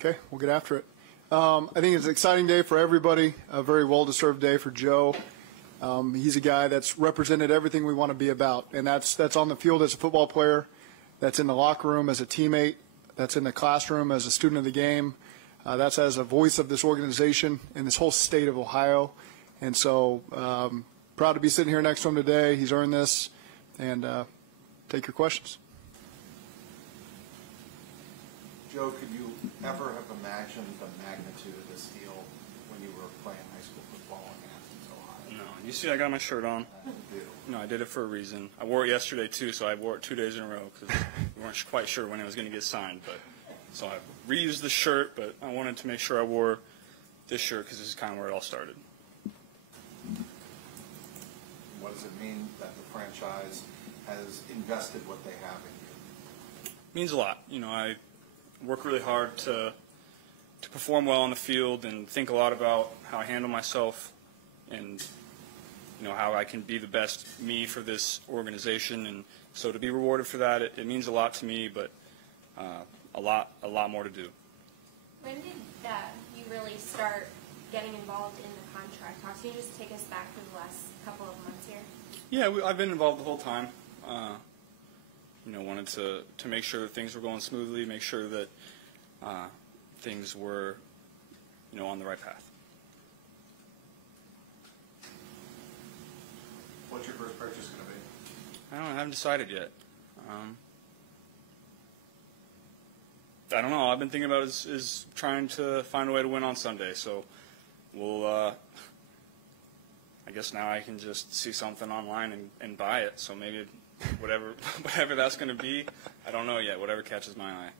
Okay, we'll get after it. I think it's an exciting day for everybody, a very well-deserved day for Joe. He's a guy that's represented everything we want to be about, and that's on the field as a football player, that's in the locker room as a teammate, that's in the classroom as a student of the game, that's as a voice of this organization and this whole state of Ohio. And so proud to be sitting here next to him today. He's earned this, and take your questions. Joe, could you ever have imagined the magnitude of this deal when you were playing high school football in Athens, Ohio? No. You see I got my shirt on? No, I did it for a reason. I wore it yesterday, too, so I wore it 2 days in a row because we weren't quite sure when it was going to get signed. So I reused the shirt, but I wanted to make sure I wore this shirt because this is kind of where it all started. What does it mean that the franchise has invested what they have in you? It means a lot. You know, I work really hard to perform well on the field and think a lot about how I handle myself and, you know, how I can be the best me for this organization. And so to be rewarded for that, it means a lot to me, but a lot more to do. When did you really start getting involved in the contract talks? Can you just take us back to the last couple of months here? Yeah, I've been involved the whole time. You know, wanted to make sure that things were going smoothly, make sure that things were, you know, on the right path. What's your first purchase going to be? I haven't decided yet. I don't know. I've been thinking about is trying to find a way to win on Sunday. So we'll. I guess now I can just see something online and buy it. So maybe whatever that's going to be, I don't know yet. Whatever catches my eye.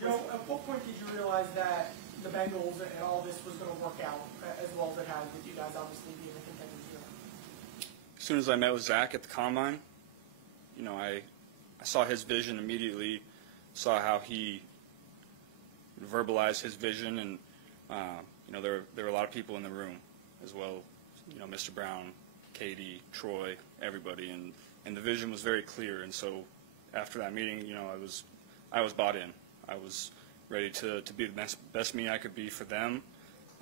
Joe, at what point did you realize that the Bengals and all this was going to work out as well as it has, with you guys obviously being the contenders here? As soon as I met with Zach at the Combine, you know, I saw his vision immediately, saw how he verbalized his vision, and you know, there were a lot of people in the room as well. You know, Mr. Brown, Katie, Troy, everybody, and the vision was very clear. And so after that meeting, you know, I was bought in. I was ready to be the best me I could be for them.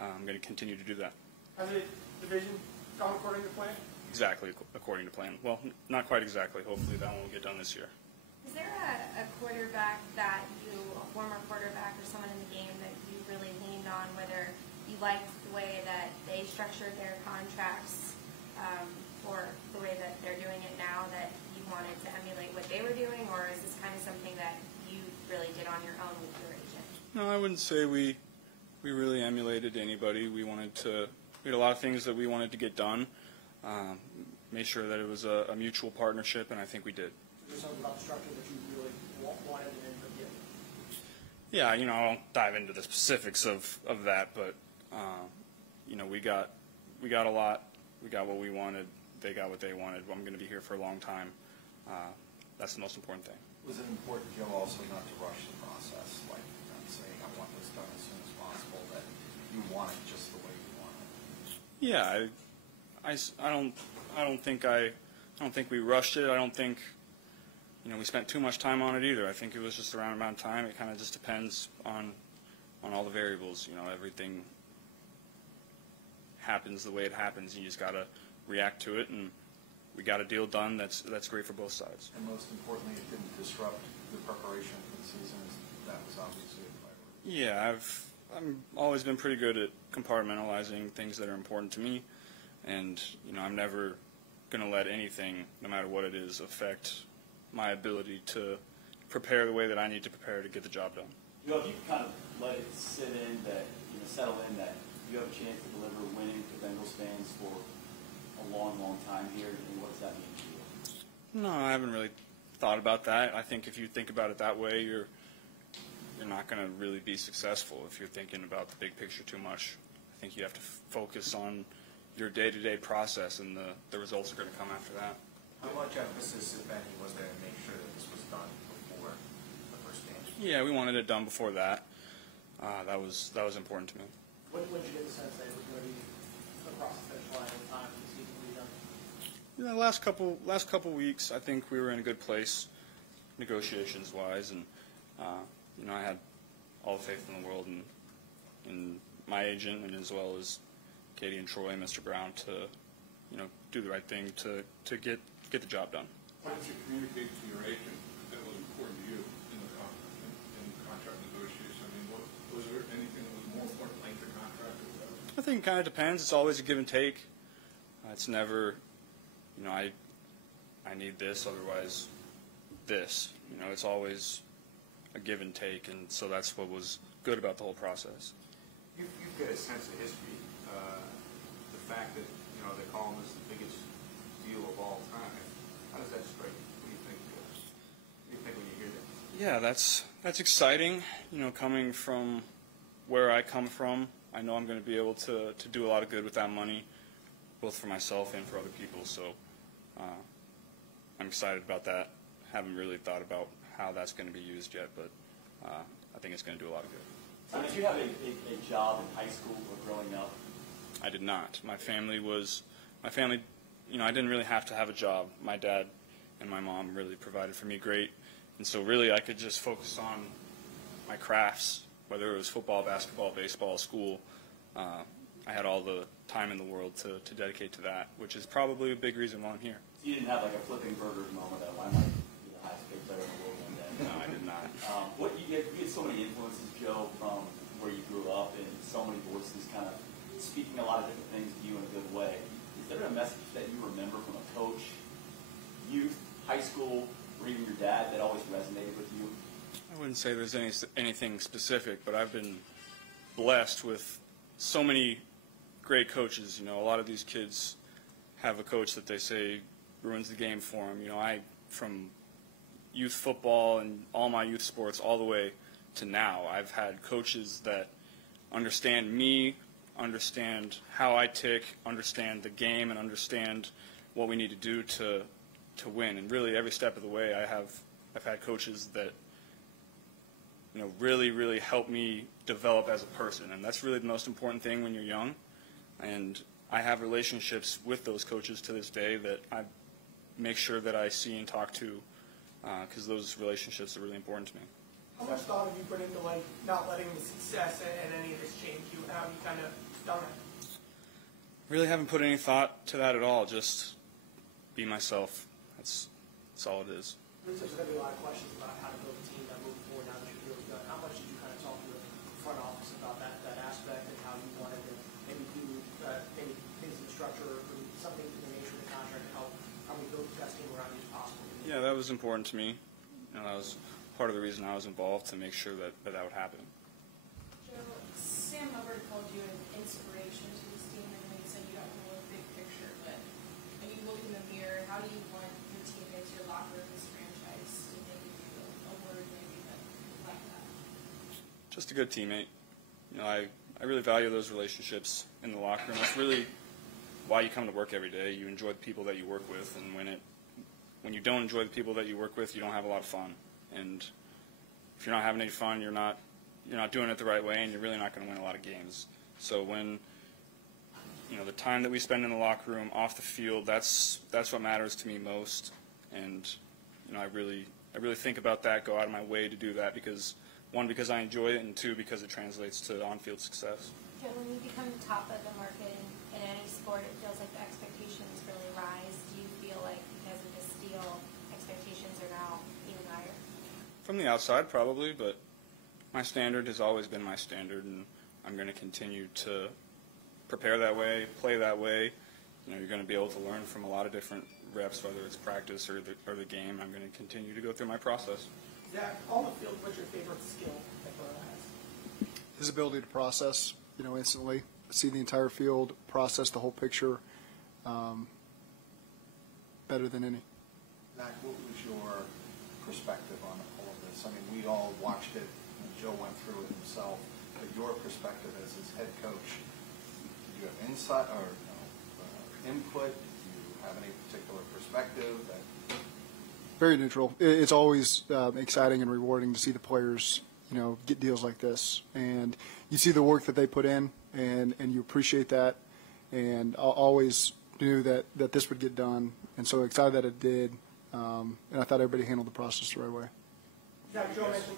I'm going to continue to do that. Has the vision gone according to plan? Exactly according to plan. Well, not quite exactly. Hopefully that one will get done this year. Is there a quarterback a former quarterback or someone in the game that you really leaned on, whether you liked the way that they structured their contracts or the way that they're doing it now, that you wanted to emulate what they were doing, or is this kind of something that you really did on your own with your agent? No, I wouldn't say we really emulated anybody. We had a lot of things that we wanted to get done. Made sure that it was a mutual partnership, and I think we did. Is there something about the structure that you really wanted and ended up getting? Yeah, you know, I won't dive into the specifics of that, but you know, we got a lot. We got what we wanted. They got what they wanted. I'm going to be here for a long time. That's the most important thing. Was it important, Joe, also not to rush the process, like not saying I want this done as soon as possible, that you want it just the way you want it? Yeah, I don't think we rushed it. I don't think, you know, we spent too much time on it either. I think it was just around amount of time. It kind of just depends on all the variables. You know, everything happens the way it happens. You just got to react to it, and we got a deal done that's great for both sides. And most importantly, it didn't disrupt the preparation for the season. That was obviously a priority. Yeah, I've always been pretty good at compartmentalizing things that are important to me, and you know, I'm never going to let anything, no matter what it is, affect my ability to prepare the way that I need to prepare to get the job done. You know, if you kind of let it sit in, that, you know, settle in, that you have a chance to deliver winning to Bengals fans for a long, long time here, and what does that mean to you? No, I haven't really thought about that. I think if you think about it that way, you're not going to really be successful if you're thinking about the big picture too much. I think you have to focus on your day-to-day process, and the results are going to come after that. How much emphasis, if any, was there to make sure that this was done before the first game? Yeah, we wanted it done before that. That was important to me. When did you get the sense that it was going to be across the finish line at the time the season will be done? You know, last couple weeks, I think we were in a good place, negotiations-wise, and you know, I all the faith in the world in my agent, and as well as Katie and Troy and Mr. Brown to, do the right thing to get the job done. Why did you communicate to your agent that was important to you in the contract negotiation? I mean, was there anything that was more important, length of contract or whatever? I think it kind of depends. It's always a give and take. It's never, I need this, otherwise this. It's always a give and take, and so that's what was good about the whole process. You've got a sense of history. The fact that, they call him as the biggest deal of all time. How does that strike you? What do you think? What do you think when you hear that? Yeah, that's exciting. Coming from where I come from, I know I'm going to be able to do a lot of good with that money, both for myself and for other people. So I'm excited about that. Haven't really thought about how that's going to be used yet, but I think it's going to do a lot of good. Did you have a job in high school or growing up? I did not. My family, I didn't really have to have a job. My dad and my mom really provided for me great. And so really I could just focus on my crafts, whether it was football, basketball, baseball, school. I had all the time in the world to dedicate to that, which is probably a big reason why I'm here. You didn't have like a flipping burgers moment of I might be the highest paid player in the world one day. No, I did not. You had so many influences, Joe, from where you grew up, and so many voices kind of speaking a lot of different things to you in a good way. Is there a message that you remember from a coach, youth, high school, or even your dad that always resonated with you? I wouldn't say there's anything specific, but I've been blessed with so many great coaches. A lot of these kids have a coach that they say ruins the game for them. From youth football and all my youth sports all the way to now, I've had coaches that understand me, understand how I tick, understand the game, and understand what we need to do to win. And really, every step of the way, I've had coaches that really, really help me develop as a person, and that's really the most important thing when you're young. And I have relationships with those coaches to this day that I make sure that I see and talk to, because those relationships are really important to me. How much thought have you put into not letting the success and any of this change you? How have you kind of done it? Really haven't put any thought to that at all. Just be myself. That's all it is. There's going to be a lot of questions about how to build a team that moves forward now that you're really done. How much did you kind of talk to the front office about that aspect and how you wanted to maybe do maybe things in structure or something in the nature of the contract to help how we build the best team around you as possible? Yeah, that was important to me. That was part of the reason I was involved, to make sure that would happen. Joe, Sam Hubbard called you an inspiration to this team, and when you said you got the whole big picture, but when you look in the mirror, how do you want your teammates, your locker room, this franchise to think of you? A word maybe like that. Just a good teammate. I really value those relationships in the locker room. That's really why you come to work every day. You enjoy the people that you work with, and when you don't enjoy the people that you work with, you don't have a lot of fun. And if you're not having any fun, you're not doing it the right way, and you're really not going to win a lot of games. So when the time that we spend in the locker room, off the field, that's what matters to me most. And I really think about that, go out of my way to do that, because one, because I enjoy it, and two, because it translates to on-field success. Joe, when you become top of the market in any sport, it feels like the expectations really rise. Do you feel like because of this deal, expectations are now even higher? From the outside, probably, but my standard has always been my standard, and I'm going to continue to prepare that way, play that way. You're going to be able to learn from a lot of different reps, whether it's practice or the game. I'm going to continue to go through my process. Zach, on the field, what's your favorite skill that Burrow has? His ability to process, instantly, see the entire field, process the whole picture, better than any. Zach, what was your perspective on all of this? I mean, we all watched it, and Joe went through it himself, but your perspective as his head coach, did you have insight or input? Did you have any particular perspective that? Very neutral. It's always exciting and rewarding to see the players, get deals like this. And you see the work that they put in, and you appreciate that. And I always knew that this would get done, and so excited that it did. And I thought everybody handled the process the right way. Zach, Joe mentioned.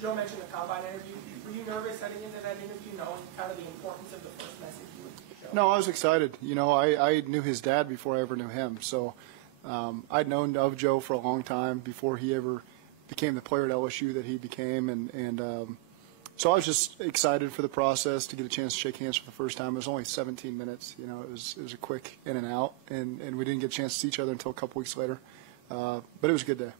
Joe mentioned the combine interview. Were you nervous heading into that interview, knowing kind of the importance of the first message you would show? No, I was excited. You know, I knew his dad before I ever knew him. So I'd known of Joe for a long time before he ever became the player at LSU that he became. And so I was just excited for the process to get a chance to shake hands for the first time. It was only 17 minutes. You know, it was a quick in and out. And we didn't get a chance to see each other until a couple weeks later. But it was a good day.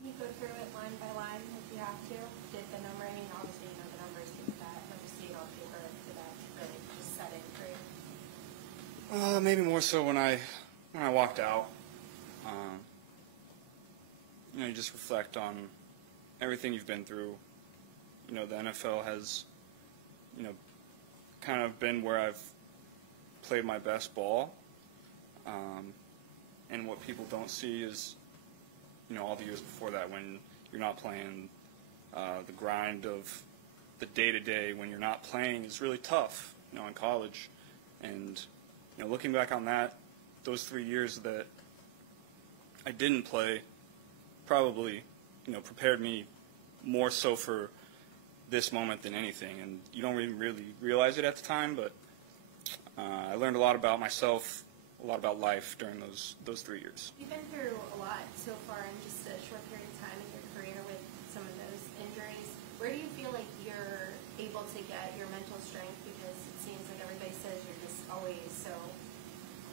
Can you go through it line by line if you have to? Did the number, I mean, obviously you know the numbers, did that, when you see it on paper, did that really just set in for you? Maybe more so when I walked out. You know, you just reflect on everything you've been through. You know, the NFL has, you know, kind of been where I've played my best ball. And what people don't see is, you know, all the years before that when you're not playing, the grind of the day-to-day when you're not playing is really tough, you know, in college. And, you know, looking back on that, those 3 years that I didn't play probably, you know, prepared me more so for this moment than anything. And you don't really realize it at the time, but I learned a lot about myself, a lot about life during those 3 years. You've been through a lot so far in just a short period of time in your career with some of those injuries. Where do you feel like you're able to get your mental strength? Because it seems like everybody says you're just always so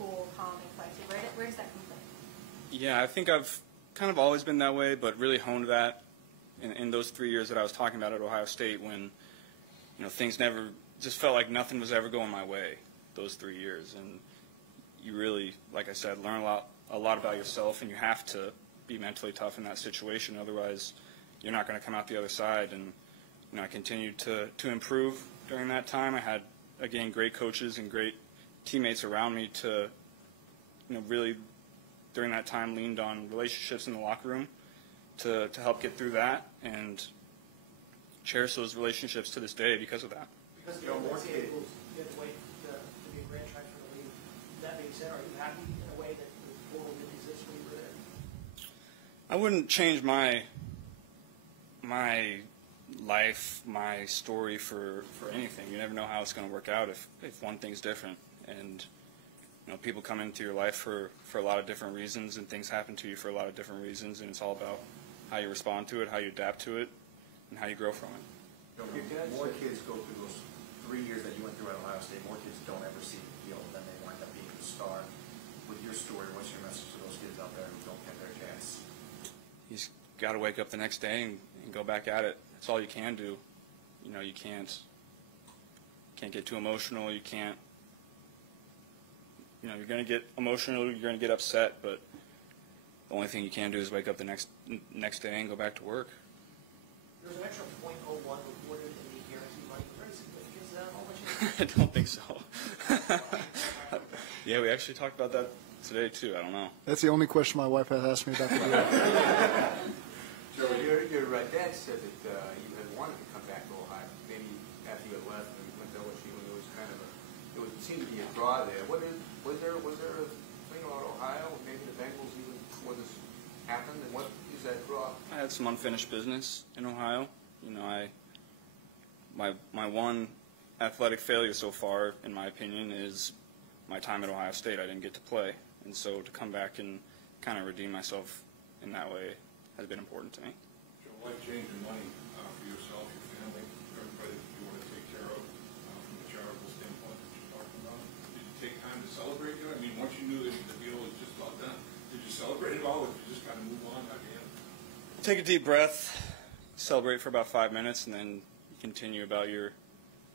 cool, calm, and collected. Where does that come from? Yeah, I think I've kind of always been that way, but really honed that in those 3 years that I was talking about at Ohio State when, you know, things never, just felt like nothing was ever going my way those 3 years. And you really, like I said, learn a lot about yourself, and you have to be mentally tough in that situation. Otherwise, you're not going to come out the other side. And, you know, I continued to improve during that time. I had, again, great coaches and great teammates around me to, you know, really during that time leaned on relationships in the locker room to help get through that and cherish those relationships to this day because of that. Because the NCAA rules, you have to wait to be a grad transfer to leave. That being said, are you happy in a way that the portal didn't exist when you were there? I wouldn't change my life, my story for anything. You never know how it's going to work out if one thing's different. And, you know, people come into your life for a lot of different reasons, and things happen to you for a lot of different reasons, and it's all about how you respond to it, how you adapt to it, and how you grow from it. You know, more kids go through those 3 years that you went through at Ohio State. More kids don't ever see the field, then they wind up being a star. With your story, what's your message to those kids out there who don't get their chance? You just got to wake up the next day and go back at it. That's all you can do. You know, you can't get too emotional. You can't. You know, you're going to get emotional. You're going to get upset, but the only thing you can do is wake up the next day and go back to work. There's an extra .01 reported in the guarantee money. Very significant. Is that how much? I don't think so. Yeah, we actually talked about that today too. I don't know. That's the only question my wife has asked me about the deal. Joe, your dad said that you had wanted to come back to Ohio, maybe after you had left and went to LSU, and it was kind of it seemed to be a draw there. Was there a thing about Ohio? Maybe the Bengals even before this happened, and what is that draw? I had some unfinished business in Ohio. You know, my one athletic failure so far, in my opinion, is my time at Ohio State. I didn't get to play, and so to come back and kind of redeem myself in that way has been important to me. Joe, life-changing money for yourself, your family, everybody that you want to take care of from a charitable standpoint that you're talking about. Did you take time to celebrate it? I mean, once you knew that the deal was just about done, did you celebrate it all, or did you just kind of move on again? Take a deep breath, celebrate for about 5 minutes, and then continue about your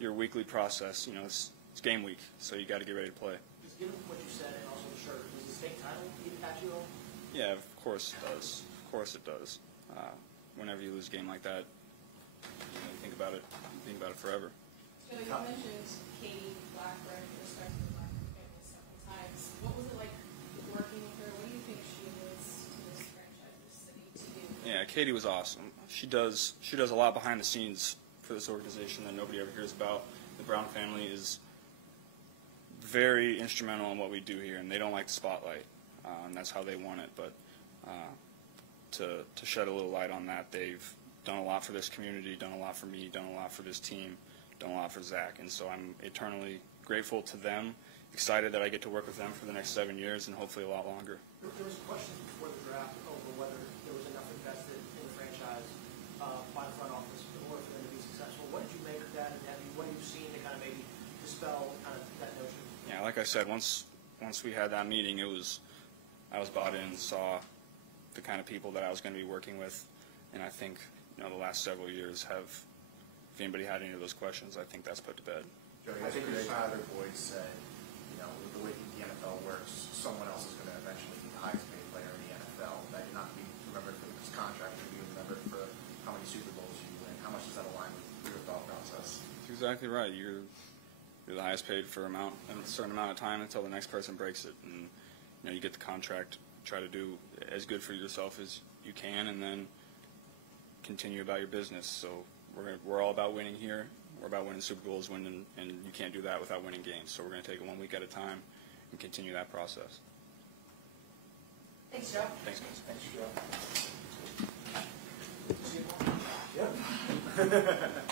weekly process. You know, it's game week, so you got to get ready to play. Just given what you said and also the shirt, does the state title impact you at all? Yeah, of course it does. Of course it does. Whenever you lose a game like that, you know, you think about it forever. So you mentioned Katie Blackburn, respect to the Blackburn family several times. What was it like working with her? What do you think she is to this franchise, this city, to you? Yeah, Katie was awesome. She does a lot behind the scenes for this organization that nobody ever hears about. The Brown family is very instrumental in what we do here, and they don't like the spotlight, and that's how they want it. But to shed a little light on that, they've done a lot for this community, done a lot for me, done a lot for this team, done a lot for Zach. And so I'm eternally grateful to them, excited that I get to work with them for the next 7 years and hopefully a lot longer. There was questions before the draft over whether there was enough invested in the franchise by the front office in order for them to be successful. What did you make of that, and what have you seen to kind of maybe dispel kind of that notion? Yeah, like I said, once we had that meeting, I was bought in, saw the kind of people that I was going to be working with, and I think the last several years have, if anybody had any of those questions, I think that's put to bed. Joey, I think Tyler Boyd said, the way the NFL works, someone else is going to eventually be the highest paid player in the NFL. That you're not being remembered for this contract, you're being remembered for how many Super Bowls you win. How much does that align with your thought process? That's exactly right. You're the highest paid for a certain amount of time until the next person breaks it, and you get the contract. Try to do as good for yourself as you can, and then continue about your business. So we're all about winning here. We're about winning Super Bowls, and you can't do that without winning games. So we're going to take it 1 week at a time and continue that process. Thanks, Joe. Thanks, guys. Thanks, Joe. See you tomorrow. Yep.